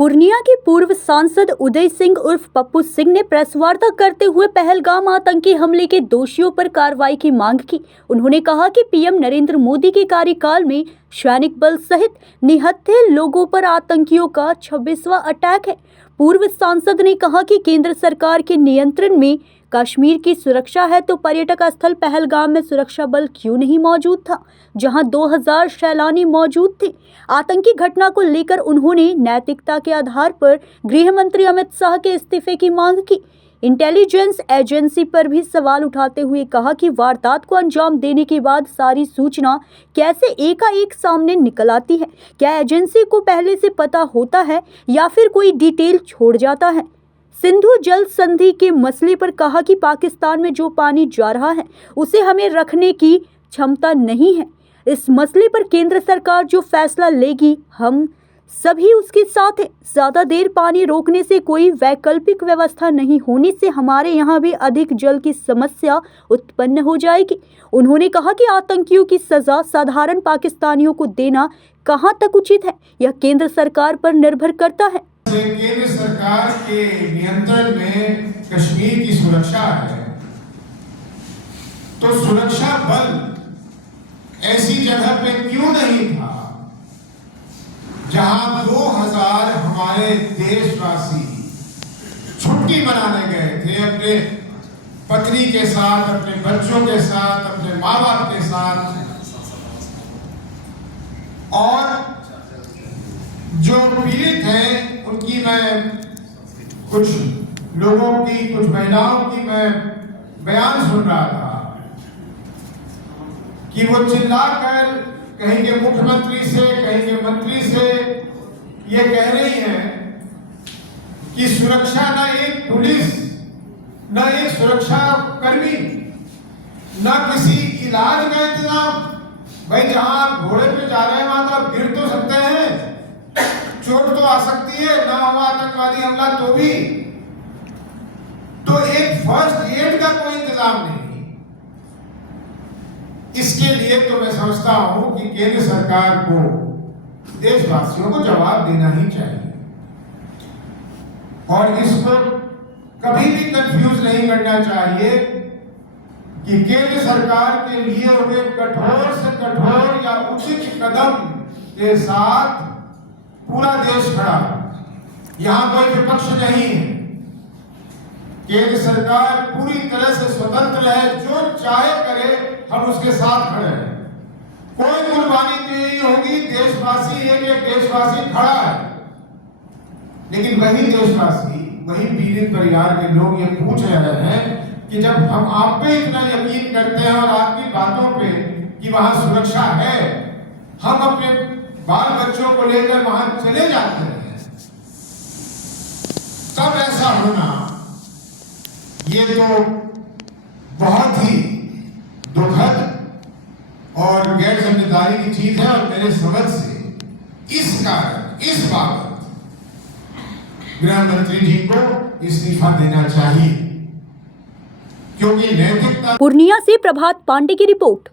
पूर्णिया के पूर्व सांसद उदय सिंह उर्फ पप्पू सिंह ने प्रेस वार्ता करते हुए पहलगाम आतंकी हमले के दोषियों पर कार्रवाई की मांग की। उन्होंने कहा कि पीएम नरेंद्र मोदी के कार्यकाल में सैनिक बल सहित निहत्थे लोगों पर आतंकियों का 26वां अटैक है। पूर्व सांसद ने कहा कि केंद्र सरकार के नियंत्रण में कश्मीर की सुरक्षा है तो पर्यटक स्थल पहलगाम में सुरक्षा बल क्यों नहीं मौजूद था, जहां 2000 सैलानी मौजूद थे। आतंकी घटना को लेकर उन्होंने नैतिकता के आधार पर गृह मंत्री अमित शाह के इस्तीफे की मांग की। इंटेलिजेंस एजेंसी पर भी सवाल उठाते हुए कहा कि वारदात को अंजाम देने के बाद सारी सूचना कैसे एकाएक सामने निकल आती है। क्या एजेंसी को पहले से पता होता है या फिर कोई डिटेल छोड़ जाता है। सिंधु जल संधि के मसले पर कहा कि पाकिस्तान में जो पानी जा रहा है उसे हमें रखने की क्षमता नहीं है। इस मसले पर केंद्र सरकार जो फैसला लेगी हम सभी उसके साथ हैं। ज़्यादा देर पानी रोकने से कोई वैकल्पिक व्यवस्था नहीं होने से हमारे यहाँ भी अधिक जल की समस्या उत्पन्न हो जाएगी। उन्होंने कहा कि आतंकियों की सज़ा साधारण पाकिस्तानियों को देना कहाँ तक उचित है, यह केंद्र सरकार पर निर्भर करता है। केंद्र सरकार के नियंत्रण में कश्मीर की सुरक्षा है तो सुरक्षा बल ऐसी जगह पे क्यों नहीं था जहां 2000 हमारे देशवासी छुट्टी मनाने गए थे अपने पत्नी के साथ, अपने बच्चों के साथ, अपने माँ बाप के साथ, और जो पीड़ित हैं उनकी मैं कुछ लोगों की, कुछ महिलाओं की मैं बयान सुन रहा था कि वो चिल्लाकर कहेंगे मुख्यमंत्री से, कहेंगे मंत्री से, ये कह रही हैं कि सुरक्षा न एक पुलिस, न एक सुरक्षा कर्मी, न किसी इलाज का इंतजाम। भाई जहां आप घोड़े पे जा रहे हैं वहां तो आप गिर तो सकते हैं, चोट तो आ सकती है, ना हुआ आतंकवादी हमला तो भी, तो एक फर्स्ट एड का कोई इंतजाम नहीं। इसके लिए तो मैं समझता हूं कि केंद्र सरकार को देशवासियों को जवाब देना ही चाहिए और इसको कभी भी कंफ्यूज नहीं करना चाहिए कि केंद्र सरकार के लिए हुए कठोर से कठोर या उचित कदम के साथ पूरा देश खड़ा, यहां कोई विपक्ष नहीं है। केंद्र सरकार पूरी तरह से स्वतंत्र है, जो चाहे करे हम उसके साथ खड़े हैं। कोई कुर्बानी नहीं होगी, देशवासी एक देशवासी खड़ा है, लेकिन वही देशवासी, वही पीड़ित परिवार के लोग ये पूछ रहे हैं कि जब हम आप पे इतना यकीन करते हैं और आपकी बातों पे कि वहां सुरक्षा है, हम अपने बाल बच्चों को लेकर वहां चले जाते हैं, तब ऐसा होना ये तो बहुत ही दुखद और गैर जिम्मेदारी की चीज है। और मेरे समझ से इस बाबत गृह मंत्री जी को इस्तीफा देना चाहिए, क्योंकि नैतिकता। पूर्णिया से प्रभात पांडे की रिपोर्ट।